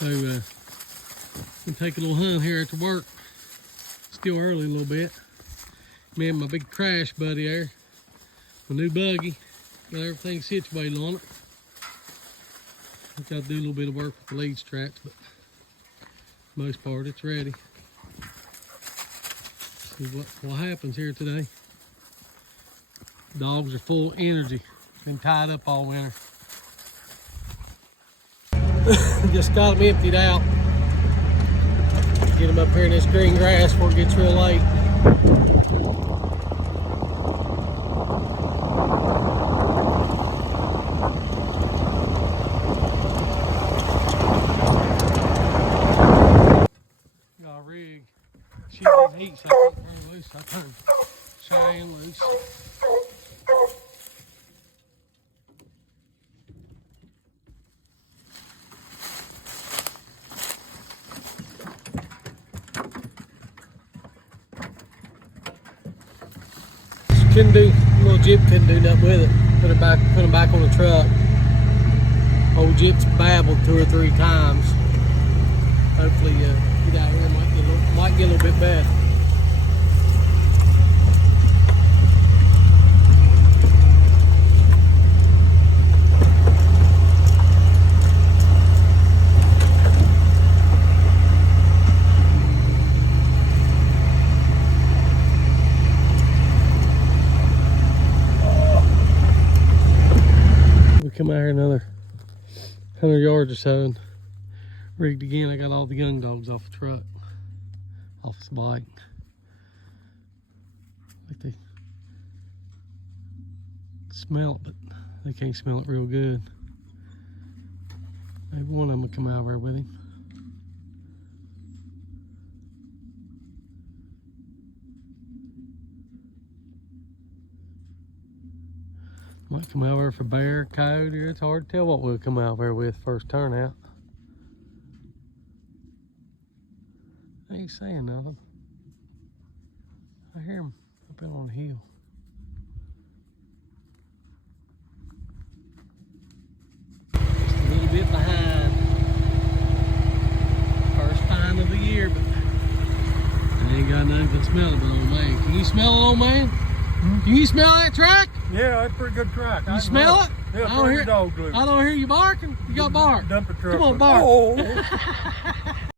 So we'll take a little hunt here after work. Still early a little bit. Me and my big crash buddy there. My new buggy. Got everything situated on it. Got to do a little bit of work with the lead straps, but for the most part it's ready. See what happens here today. Dogs are full of energy. Been tied up all winter. Just got them emptied out. Get them up here in this green grass before it gets real late. Got a rig. She's in heat, so I can't turn her loose. I turn Cheyenne loose. Couldn't do, little Jip couldn't do nothing with it. Put him back on the truck. Old Jip's babbled 2 or 3 times. Hopefully get out here, might get a little bit better. Come out here another 100 yards or so and rigged again. I got all the young dogs off the truck, off his bike. Like they smell it, but they can't smell it real good. Maybe one of them will come out there with him. Might come out there for bear, coyote, or it's hard to tell what we'll come out there with first turnout. I ain't saying nothing. I hear him up on the hill. Just a little bit behind. First find of the year, but I ain't got nothing to smell it, but old man. Can you smell it, old man? Can you smell that track? Yeah, that's a pretty good track. You smell it? Yeah, I don't hear you barking. You got bark. Dump the truck. Come on, bark. Oh.